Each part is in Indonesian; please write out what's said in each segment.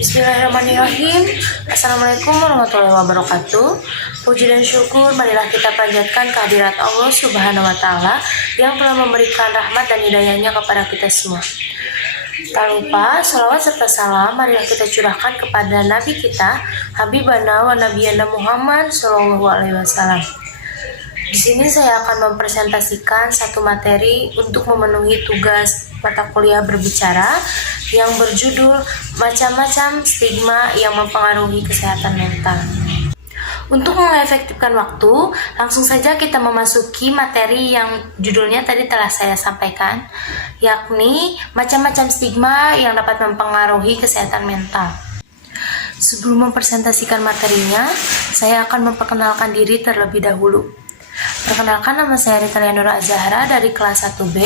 Bismillahirrahmanirrahim. Assalamualaikum warahmatullahi wabarakatuh. Puji dan syukur marilah kita panjatkan kehadirat Allah Subhanahu wa Ta'ala yang telah memberikan rahmat dan hidayahnya kepada kita semua. Tak lupa salawat serta salam marilah kita curahkan kepada Nabi kita, Habibana wa Nabiyana Muhammad Sallallahu Alaihi Wasallam. Di sini saya akan mempresentasikan satu materi untuk memenuhi tugas mata kuliah berbicara yang berjudul Macam-macam Stigma yang Mempengaruhi Kesehatan Mental. Untuk mengefektifkan waktu, langsung saja kita memasuki materi yang judulnya tadi telah saya sampaikan, yakni macam-macam stigma yang dapat mempengaruhi kesehatan mental. Sebelum mempresentasikan materinya, saya akan memperkenalkan diri terlebih dahulu. Perkenalkan, nama saya Rita Leonora Azahra dari kelas 1B,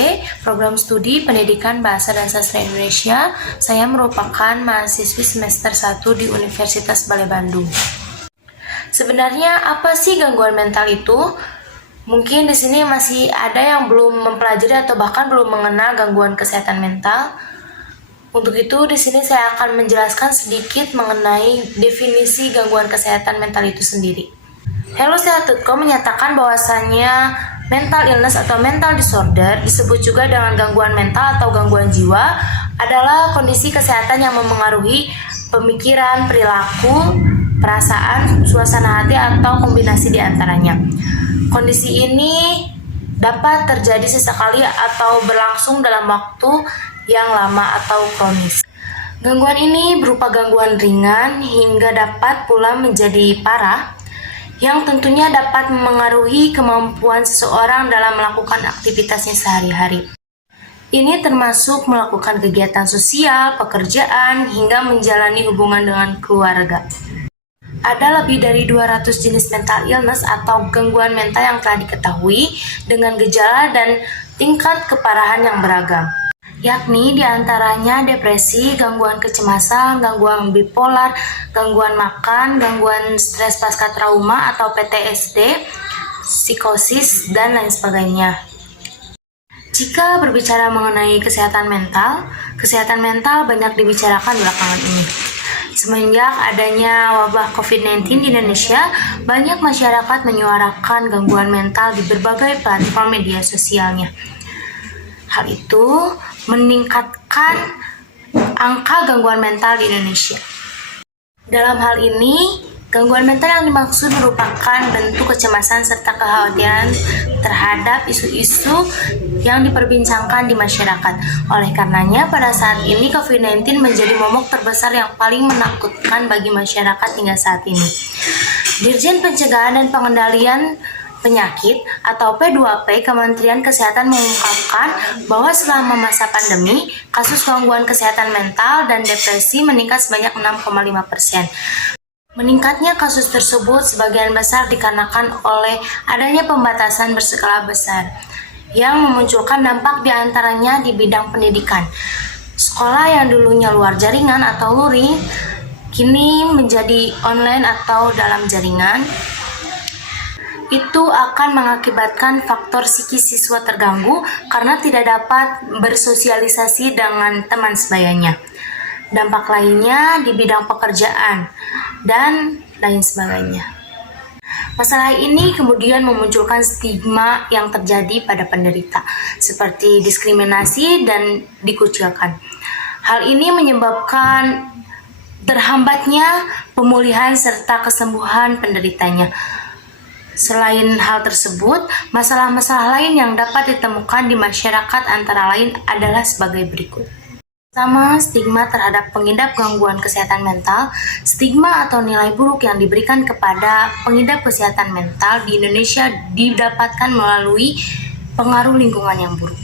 Program Studi Pendidikan Bahasa dan Sastra Indonesia. Saya merupakan mahasiswi semester 1 di Universitas Balai Bandung. Sebenarnya apa sih gangguan mental itu? Mungkin di sini masih ada yang belum mempelajari atau bahkan belum mengenal gangguan kesehatan mental. Untuk itu di sini saya akan menjelaskan sedikit mengenai definisi gangguan kesehatan mental itu sendiri. Hellosehat.com menyatakan bahwasannya mental illness atau mental disorder, disebut juga dengan gangguan mental atau gangguan jiwa, adalah kondisi kesehatan yang memengaruhi pemikiran, perilaku, perasaan, suasana hati, atau kombinasi di antaranya. Kondisi ini dapat terjadi sesekali atau berlangsung dalam waktu yang lama atau kronis. Gangguan ini berupa gangguan ringan hingga dapat pula menjadi parah, yang tentunya dapat memengaruhi kemampuan seseorang dalam melakukan aktivitasnya sehari-hari. Ini termasuk melakukan kegiatan sosial, pekerjaan, hingga menjalani hubungan dengan keluarga. Ada lebih dari 200 jenis mental illness atau gangguan mental yang telah diketahui dengan gejala dan tingkat keparahan yang beragam, yakni diantaranya depresi, gangguan kecemasan, gangguan bipolar, gangguan makan, gangguan stres pasca trauma atau PTSD, psikosis, dan lain sebagainya. Jika berbicara mengenai kesehatan mental banyak dibicarakan belakangan ini. Semenjak adanya wabah COVID-19 di Indonesia, banyak masyarakat menyuarakan gangguan mental di berbagai platform media sosialnya. Hal itu meningkatkan angka gangguan mental di Indonesia. Dalam hal ini, gangguan mental yang dimaksud merupakan bentuk kecemasan serta kekhawatiran terhadap isu-isu yang diperbincangkan di masyarakat. Oleh karenanya, pada saat ini COVID-19 menjadi momok terbesar yang paling menakutkan bagi masyarakat hingga saat ini. Dirjen Pencegahan dan Pengendalian Penyakit atau P2P Kementerian Kesehatan mengungkapkan bahwa selama masa pandemi, kasus gangguan kesehatan mental dan depresi meningkat sebanyak 6,5%. Meningkatnya kasus tersebut sebagian besar dikarenakan oleh adanya pembatasan berskala besar yang memunculkan dampak diantaranya di bidang pendidikan. Sekolah yang dulunya luar jaringan atau luring, kini menjadi online atau dalam jaringan. Itu akan mengakibatkan faktor psikis siswa terganggu karena tidak dapat bersosialisasi dengan teman sebayanya. Dampak lainnya di bidang pekerjaan dan lain sebagainya. Masalah ini kemudian memunculkan stigma yang terjadi pada penderita, seperti diskriminasi dan dikucilkan. Hal ini menyebabkan terhambatnya pemulihan serta kesembuhan penderitanya. Selain hal tersebut, masalah-masalah lain yang dapat ditemukan di masyarakat antara lain adalah sebagai berikut. Pertama, stigma terhadap pengidap gangguan kesehatan mental. Stigma atau nilai buruk yang diberikan kepada pengidap kesehatan mental di Indonesia didapatkan melalui pengaruh lingkungan yang buruk.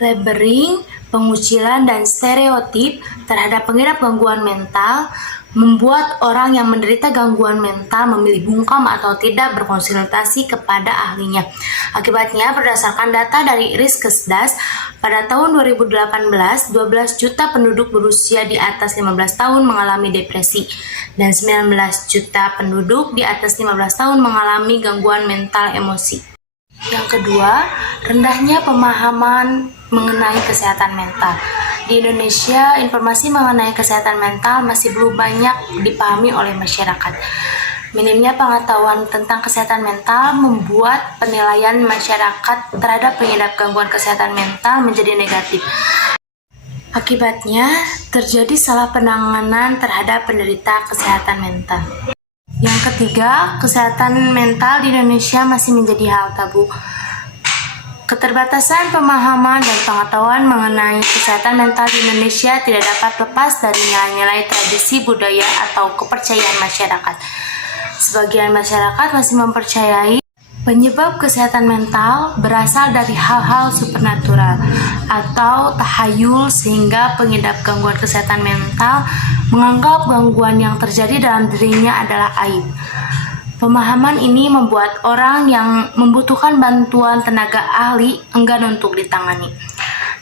Labeling, pengucilan, dan stereotip terhadap pengidap gangguan mental membuat orang yang menderita gangguan mental memilih bungkam atau tidak berkonsultasi kepada ahlinya. Akibatnya, berdasarkan data dari Riskesdas, pada tahun 2018, 12 juta penduduk berusia di atas 15 tahun mengalami depresi, dan 19 juta penduduk di atas 15 tahun mengalami gangguan mental emosi. Yang kedua, rendahnya pemahaman mengenai kesehatan mental. Di Indonesia, informasi mengenai kesehatan mental masih belum banyak dipahami oleh masyarakat. Minimnya pengetahuan tentang kesehatan mental membuat penilaian masyarakat terhadap pengidap gangguan kesehatan mental menjadi negatif. Akibatnya, terjadi salah penanganan terhadap penderita kesehatan mental. Yang ketiga, kesehatan mental di Indonesia masih menjadi hal tabu. Keterbatasan pemahaman dan pengetahuan mengenai kesehatan mental di Indonesia tidak dapat lepas dari nilai-nilai tradisi budaya atau kepercayaan masyarakat. Sebagian masyarakat masih mempercayai penyebab kesehatan mental berasal dari hal-hal supernatural atau tahayul, sehingga pengidap gangguan kesehatan mental menganggap gangguan yang terjadi dalam dirinya adalah aib. Pemahaman ini membuat orang yang membutuhkan bantuan tenaga ahli enggan untuk ditangani.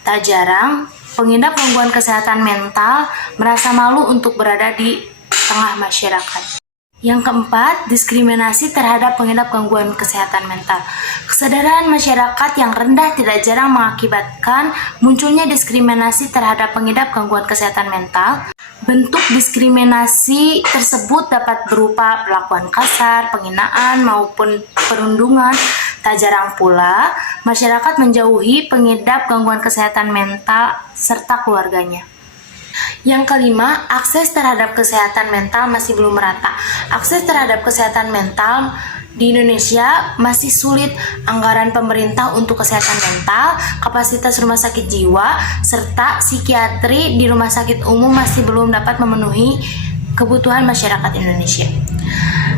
Tak jarang, pengidap gangguan kesehatan mental merasa malu untuk berada di tengah masyarakat. Yang keempat, diskriminasi terhadap pengidap gangguan kesehatan mental. Kesadaran masyarakat yang rendah tidak jarang mengakibatkan munculnya diskriminasi terhadap pengidap gangguan kesehatan mental. Bentuk diskriminasi tersebut dapat berupa perlakuan kasar, penghinaan, maupun perundungan. Tak jarang pula, masyarakat menjauhi pengidap gangguan kesehatan mental serta keluarganya. Yang kelima, akses terhadap kesehatan mental masih belum merata. Akses terhadap kesehatan mental di Indonesia masih sulit. Anggaran pemerintah untuk kesehatan mental, kapasitas rumah sakit jiwa, serta psikiatri di rumah sakit umum masih belum dapat memenuhi kebutuhan masyarakat Indonesia.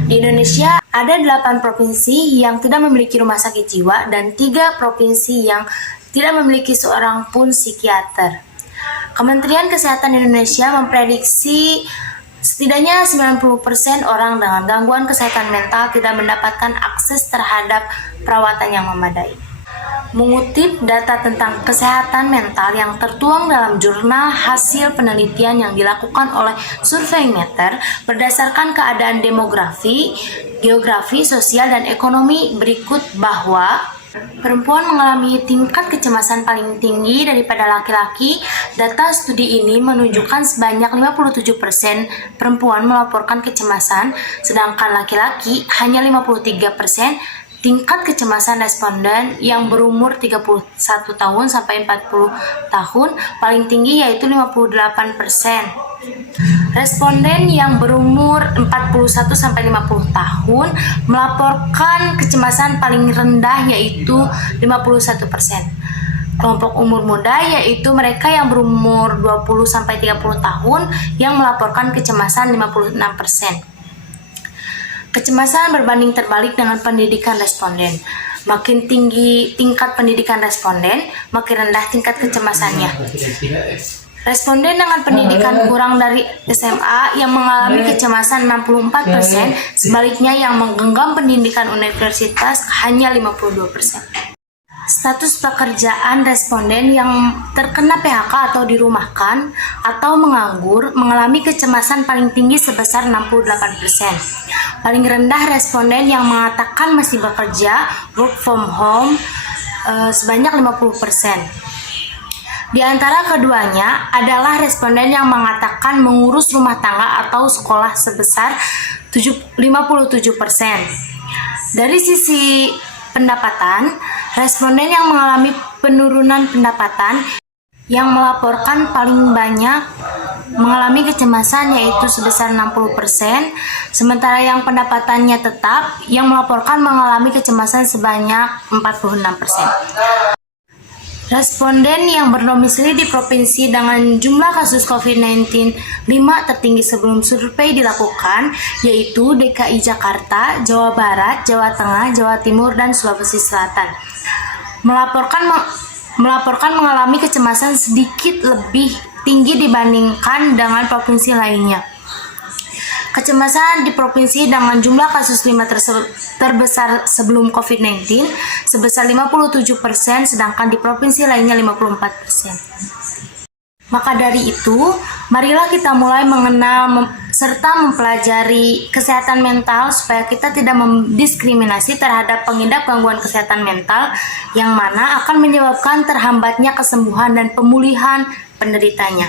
Di Indonesia ada 8 provinsi yang tidak memiliki rumah sakit jiwa dan 3 provinsi yang tidak memiliki seorang pun psikiater. Kementerian Kesehatan Indonesia memprediksi setidaknya 90% orang dengan gangguan kesehatan mental tidak mendapatkan akses terhadap perawatan yang memadai. Mengutip data tentang kesehatan mental yang tertuang dalam jurnal hasil penelitian yang dilakukan oleh Surveymeter berdasarkan keadaan demografi, geografi, sosial, dan ekonomi berikut bahwa perempuan mengalami tingkat kecemasan paling tinggi daripada laki-laki. Data studi ini menunjukkan sebanyak 57% perempuan melaporkan kecemasan, sedangkan laki-laki hanya 53%. Tingkat kecemasan responden yang berumur 31 tahun sampai 40 tahun paling tinggi yaitu 58%. Responden yang berumur 41 sampai 50 tahun melaporkan kecemasan paling rendah yaitu 51%. Kelompok umur muda yaitu mereka yang berumur 20 sampai 30 tahun yang melaporkan kecemasan 56%. Kecemasan berbanding terbalik dengan pendidikan responden. Makin tinggi tingkat pendidikan responden, makin rendah tingkat kecemasannya. Responden dengan pendidikan kurang dari SMA yang mengalami kecemasan 64%, sebaliknya yang menggenggam pendidikan universitas hanya 52%. Status pekerjaan responden yang terkena PHK atau dirumahkan atau menganggur mengalami kecemasan paling tinggi sebesar 68%. Paling rendah responden yang mengatakan masih bekerja, work from home, sebanyak 50%. Di antara keduanya adalah responden yang mengatakan mengurus rumah tangga atau sekolah sebesar 57%. Dari sisi pendapatan, responden yang mengalami penurunan pendapatan yang melaporkan paling banyak mengalami kecemasan yaitu sebesar 60%, sementara yang pendapatannya tetap yang melaporkan mengalami kecemasan sebanyak 46%. Responden yang berdomisili di provinsi dengan jumlah kasus COVID-19 5 tertinggi sebelum survei dilakukan, yaitu DKI Jakarta, Jawa Barat, Jawa Tengah, Jawa Timur, dan Sulawesi Selatan, melaporkan mengalami kecemasan sedikit lebih tinggi dibandingkan dengan provinsi lainnya. Kecemasan di provinsi dengan jumlah kasus 5 terbesar sebelum COVID-19 sebesar 57%, sedangkan di provinsi lainnya 54%. Maka dari itu, marilah kita mulai mengenal serta mempelajari kesehatan mental supaya kita tidak mendiskriminasi terhadap pengidap gangguan kesehatan mental yang mana akan menyebabkan terhambatnya kesembuhan dan pemulihan penderitanya.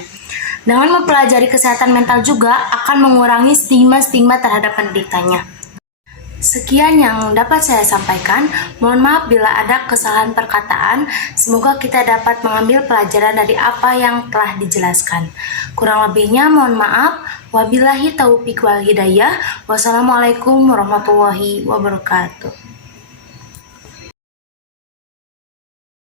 Dengan mempelajari kesehatan mental juga akan mengurangi stigma-stigma terhadap penderitanya. Sekian yang dapat saya sampaikan. Mohon maaf bila ada kesalahan perkataan. Semoga kita dapat mengambil pelajaran dari apa yang telah dijelaskan. Kurang lebihnya mohon maaf. Wabillahi taufiq wal hidayah. Wassalamualaikum warahmatullahi wabarakatuh.